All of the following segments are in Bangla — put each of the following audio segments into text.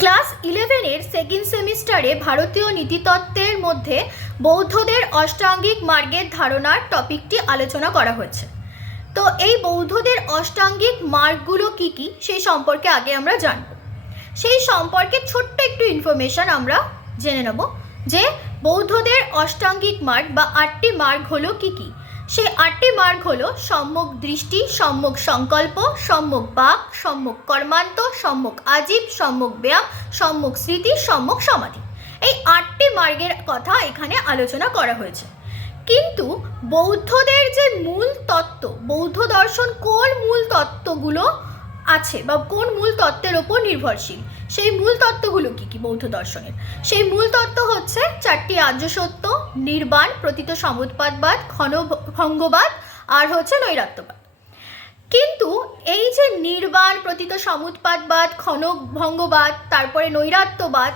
ক্লাস ইলেভেনের সেকেন্ড সেমিস্টারে ভারতীয় নীতিতত্ত্বের মধ্যে বৌদ্ধদের অষ্টাঙ্গিক মার্গের ধারণার টপিকটি আলোচনা করা হয়েছে। তো এই বৌদ্ধদের অষ্টাঙ্গিক মার্গগুলো কি কি? সেই সম্পর্কে আগে আমরা জানব। সেই সম্পর্কে ছোট্ট একটু ইনফরমেশন আমরা জেনে নেব যে বৌদ্ধদের অষ্টাঙ্গিক মার্গ বা আটটি মার্গ হলো কি কি? সেই আটটি মার্গ হলো সম্যক দৃষ্টি সম্মুখ সংকল্প সম্মুখ বাক সম্মুখ কর্মান্ত সম্মুখ আজীব সম্মুখ ব্যায়াম সম্মুখ স্মৃতি সম্মুখ সমাধি। এই আটটি মার্গের কথা এখানে আলোচনা করা হয়েছে। কিন্তু বৌদ্ধদের যে মূল তত্ত্ব, বৌদ্ধ দর্শন কোন মূল তত্ত্বগুলো আছে বা কোন মূল তত্ত্বের ওপর নির্ভরশীল? সেই মূল তত্ত্বগুলো কি কি বৌদ্ধ দর্শনের? সেই মূল তত্ত্ব হচ্ছে চারটি আর্য সত্য, নির্বাণ, প্রতীত সমুৎপাদবাদ ঘন ভঙ্গবাদ আর হচ্ছে নৈরাত্যবাদ। কিন্তু এই যে নির্বাণ, প্রতীত সমুৎপাদবাদ ক্ষণ ভঙ্গবাদ, তারপরে নৈরাত্যবাদ,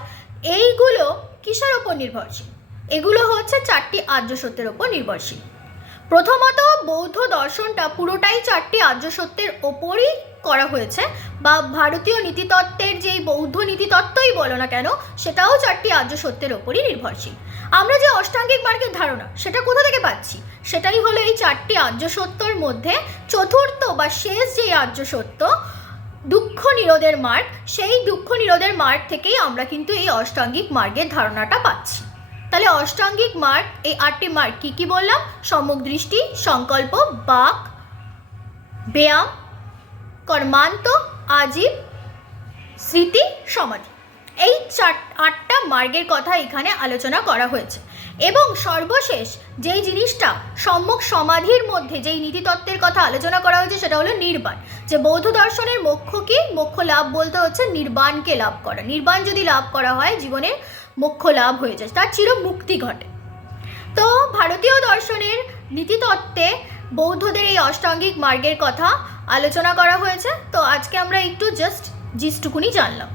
এইগুলো কিসের ওপর নির্ভরশীল? এগুলো হচ্ছে চারটি আর্য সত্যের ওপর নির্ভরশীল। প্রথমত বৌদ্ধ দর্শনটা পুরোটাই চারটি আর্য সত্যের ওপরই করা হয়েছে। বা ভারতীয় নীতিতত্ত্বের যেই বৌদ্ধ নীতিতত্ত্বই বলো না কেন, সেটাও চারটি আর্য সত্যের ওপরই নির্ভরশীল। আমরা যে অষ্টাঙ্গিক মার্গের ধারণা, সেটা কোথা থেকে পাচ্ছি? সেটাই হলো এই চারটি আর্য সত্যর মধ্যে চতুর্থ বা শেষ যে আর্য সত্য, দুঃখ নিরোধের মার্গ, সেই দুঃখ নিরোধের মার্গ থেকেই আমরা কিন্তু এই অষ্টাঙ্গিক মার্গের ধারণাটা পাচ্ছি। তাহলে অষ্টাঙ্গিক মার্গ এই আটটি মার্গ কি কি বললাম? সম্মুখ দৃষ্টি, সংকল্প, বাক, ব্যায়াম, কর্মান্ত, আজীব, স্মৃতি, সমাধি। এই চার, আটটা মার্গের কথা এখানে আলোচনা করা হয়েছে। এবং সর্বশেষ যেই জিনিসটা সম্মুখ সমাধির মধ্যে যেই নীতিতত্ত্বের কথা আলোচনা করা হয়েছে সেটা হলো নির্বাণ। যে বৌদ্ধ দর্শনের মোক্ষ কি? মোক্ষ লাভ বলতে হচ্ছে নির্বাণকে লাভ করা। নির্বাণ যদি লাভ করা হয় জীবনের মোক্ষ লাভ হয়ে যায়, তার চির মুক্তি ঘটে। তো ভারতীয় দর্শনের নীতিতত্ত্বে বৌদ্ধদের এই অষ্টাঙ্গিক মার্গের কথা আলোচনা করা হয়েছে। তো আজকে আমরা একটু জাস্ট জিসটুকুনি জানলাম।